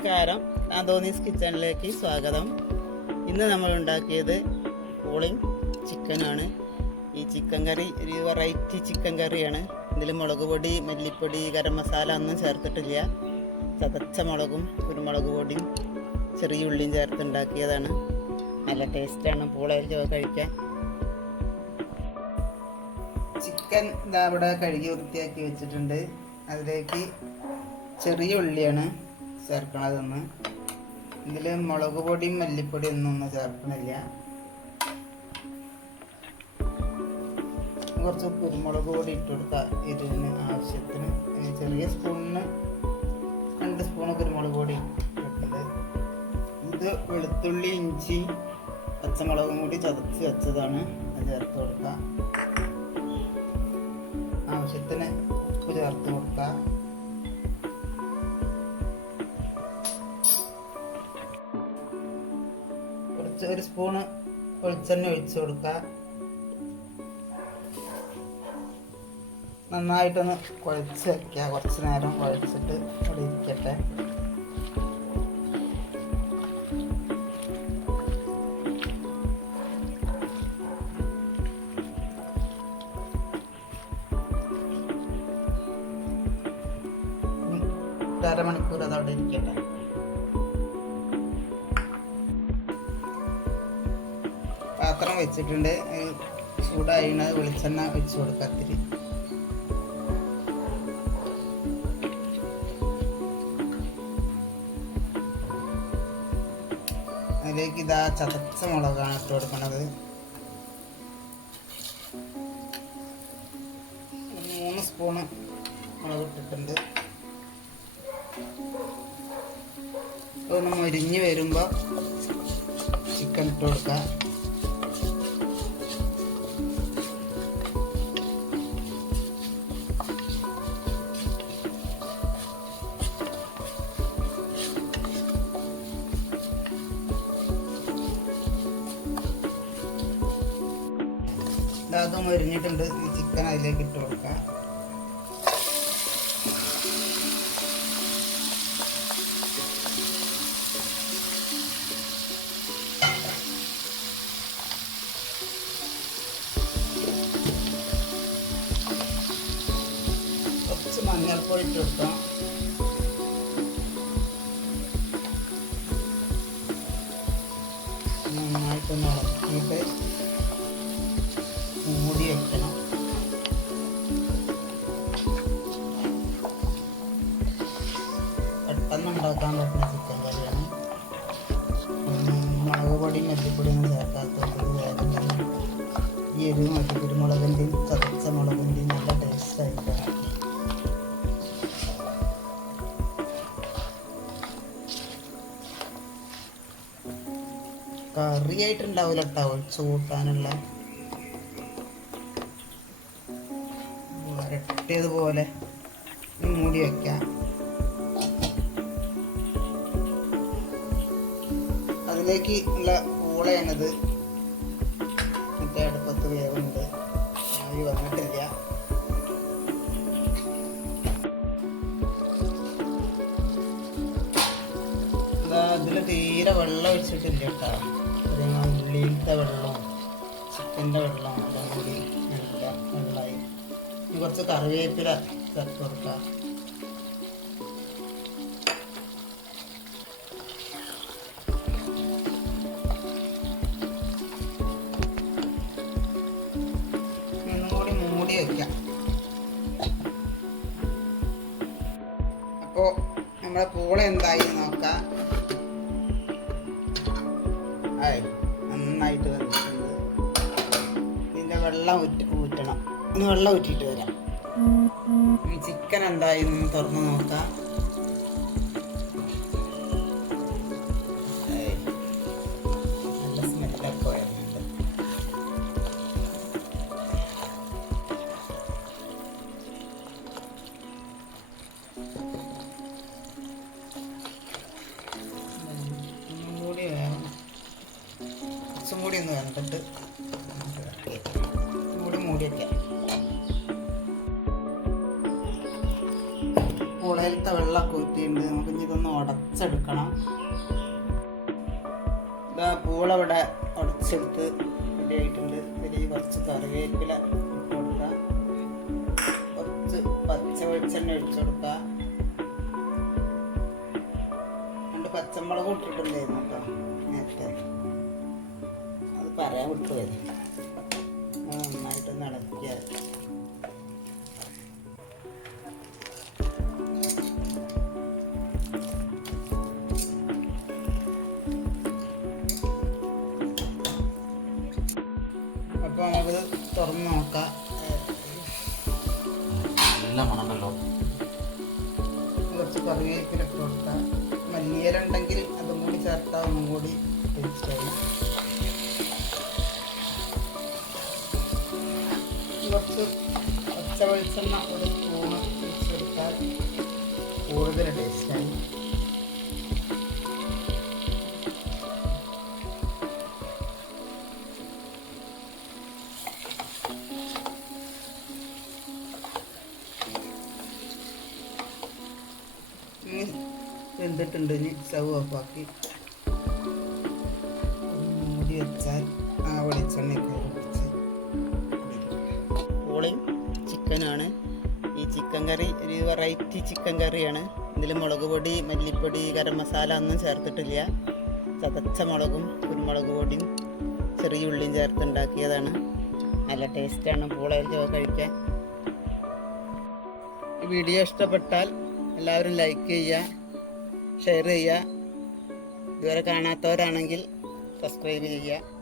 നമസ്കാരം, അന്തോണീസ് കിച്ചണിലേക്ക് സ്വാഗതം. ഇന്ന് നമ്മൾ ഉണ്ടാക്കിയത് പൂളയും ചിക്കനാണ്. ഈ ചിക്കൻ കറി ഒരു വെറൈറ്റി ചിക്കൻ കറിയാണ്. ഇതിൽ മുളക് പൊടി, മല്ലിപ്പൊടി, ഗരം മസാല ഒന്നും ചേർത്തിട്ടില്ല. ചതച്ച മുളകും കുരുമുളക് പൊടിയും ചെറിയ ഉള്ളിയും ചേർത്ത് ഉണ്ടാക്കിയതാണ്. നല്ല ടേസ്റ്റാണ് പൂളയിൽ കഴിക്കാൻ. ചിക്കൻ ഇതാ ഇവിടെ കഴുകി വൃത്തിയാക്കി വെച്ചിട്ടുണ്ട്. അതിലേക്ക് ചെറിയ ഉള്ളിയാണ് ചേർക്കണതെന്ന്. ഇതിൽ മുളക് പൊടിയും മല്ലിപ്പൊടിയും ഒന്നും ചേർക്കണില്ല. കുറച്ച് കുരുമുളക് പൊടി ഇട്ട് കൊടുക്കുക എരിവിന് ആവശ്യത്തിന്. ചെറിയ സ്പൂണിന് 2 സ്പൂൺ കുരുമുളക് പൊടി ഇട്ടിട്ടുണ്ട്. ഇത് വെളുത്തുള്ളി, ഇഞ്ചി, പച്ചമുളകും കൂടി ചതച്ച് വെച്ചതാണ്. അത് ചേർത്ത് കൊടുക്കുക. ആവശ്യത്തിന് ഉപ്പ് ചേർത്ത് കൊടുക്കുക. ഒരു സ്പൂണ് വെളിച്ചെണ്ണ ഒഴിച്ചു കൊടുക്കുക. നന്നായിട്ടൊന്ന് കുഴച്ച് വയ്ക്കുക. കുറച്ച് നേരം കുഴച്ചിട്ട് അവിടെ ഇരിക്കട്ടെ. അരമണിക്കൂർ അത് അവിടെ ഇരിക്കട്ടെ. പാത്രം വെച്ചിട്ടുണ്ട്. ചൂടായിന് വെളിച്ചെണ്ണ ഒഴിച്ചു കൊടുക്കാത്തിരി. അതിലേക്ക് ഇതാ ചതച്ച മുളകാണ് ഇട്ട് കൊടുക്കുന്നത്. 3 സ്പൂണ് മുളക് ഇട്ടിട്ടുണ്ട്. ഒന്ന് മൊരിഞ്ഞ് വരുമ്പോൾ ചിക്കൻ ഇട്ട് കൊടുക്കുക. അത് മൊരിഞ്ഞിട്ടുണ്ട്. ഈ ചിക്കൻ അതിലേക്ക് ഇട്ട് കൊടുക്കാം. കുറച്ച് മഞ്ഞൾപ്പൊടി ഇട്ട് കൊടുക്കാം. നന്നായിട്ടൊന്ന് ഇളക്കിയിട്ട് മൂടി വയ്ക്കണം. പെട്ടെന്ന് ഉണ്ടാക്കാൻ പറ്റുന്ന ചിക്കൻ കറിയാണ്. മുളക് പൊടി, മല്ലിപ്പൊടി ഒന്നും ചേർക്കാത്തത് വേഗം തന്നെ ഈ എരിവ് മറ്റു കുരുമുളകിൻ്റെയും ചതച്ച മുളകിൻ്റെയും നല്ല ടേസ്റ്റ് ആയിരിക്കണം. കറിയായിട്ടുണ്ടാവില്ല കേട്ടോ, ഒഴിച്ചു കൂട്ടാനുള്ള വരട്ടിയതുപോലെ മൂടി വയ്ക്കാം. അതിലേക്ക് ഉള്ള പൂളയാണിത്. മറ്റേ അടുപ്പത്ത് വേവുണ്ട്, ആവി വന്നിട്ടില്ല. ഇതിൽ തീരെ വെള്ളം ഒഴിച്ചിട്ടില്ല കേട്ടോ. ഉള്ളിയിലത്തെ വെള്ളവും ചിക്കൻ്റെ വെള്ളം എല്ലാം കൂടി നല്ല വെള്ളമായി. കുറച്ച് കറിവേപ്പില ചേർത്ത് കൊടുക്കുക. ഒന്നും കൂടി മൂടി വയ്ക്കാം. അപ്പോൾ നമ്മുടെ പൂള എന്തായി നോക്കാം. നന്നായിട്ട് വന്നിട്ടുണ്ട്. ഇതിൻ്റെ വെള്ളം ഊറ്റണം. ഒന്ന് വെള്ളം ഊറ്റിയിട്ട് വരാം. ചിക്കൻ എന്തായി തുറന്ന് നോക്കാം. നല്ല സ്മെല്ലൊക്കെ വരുന്നുണ്ട്. ഒന്നും കൂടി വേണം. കുറച്ചും കൂടി ഒന്ന് കണ്ടിട്ട് കൂടി മൂടി വയ്ക്കാം. പൂള പൂളയിലത്തെ വെള്ളമൊക്കെ ഊറ്റിയിട്ടുണ്ട്. നമുക്ക് ഇനി ഇതൊന്ന് ഉടച്ചെടുക്കണം. ഇതാ പൂള ഇവിടെ ഉടച്ചെടുത്ത് റെഡി ആയിട്ടുണ്ട്. ഇതിൽ കുറച്ച് കറിവേപ്പില ഇട്ട് കൊടുക്കുക, കുറച്ച് പച്ച വെളിച്ചെണ്ണ ഒഴിച്ചു കൊടുക്കുക, 2 പച്ചമുളക് ഇട്ടിട്ടുണ്ടായിരുന്നു കേട്ടോ നേരത്തെ, അത് പറയാൻ വിട്ടു വരും. നന്നായിട്ടൊന്ന് ഇളക്കിയാൽ അപ്പോൾ നമുക്കിത് തുറന്ന് നോക്കാം. നല്ല മണമല്ലോ. കുറച്ച് കറിവേപ്പില ഇട്ട് കൊടുക്കാം. മല്ലിയില ഉണ്ടെങ്കിൽ അതും കൂടി ചേർത്താൽ ഒന്നും കൂടി ടേസ്റ്റായി. കുറച്ച് പച്ച വെളിച്ചെണ്ണ 1 സ്പൂണ് ഒഴിച്ചെടുത്താൽ കൂടുതൽ ടേസ്റ്റായി. വെന്തിട്ടുണ്ട്. ഇനി സ്റ്റവ് ഓഫാക്കി മൂടി വെച്ചാൽ ആ വെളിച്ചെണ്ണയൊക്കെ പിടിച്ച്. പൂളയും ചിക്കനാണ്. ഈ ചിക്കൻ കറി ഒരു വെറൈറ്റി ചിക്കൻ കറിയാണ്. ഇതിൽ മുളക് പൊടി, മല്ലിപ്പൊടി, ഗരം മസാല ഒന്നും ചേർത്തിട്ടില്ല. ചതച്ച മുളകും കുരുമുളക് പൊടിയും ചെറിയ ഉള്ളിയും ചേർത്തുണ്ടാക്കിയതാണ്. നല്ല ടേസ്റ്റാണ് പൂളയിൽ കഴിക്കാൻ. ഈ വീഡിയോ ഇഷ്ടപ്പെട്ടാൽ എല്ലാവരും ലൈക്ക് ചെയ്യുക, ഷെയർ ചെയ്യുക. ഇതുവരെ കാണാത്തവരാണെങ്കിൽ സബ്സ്ക്രൈബ് ചെയ്യുക.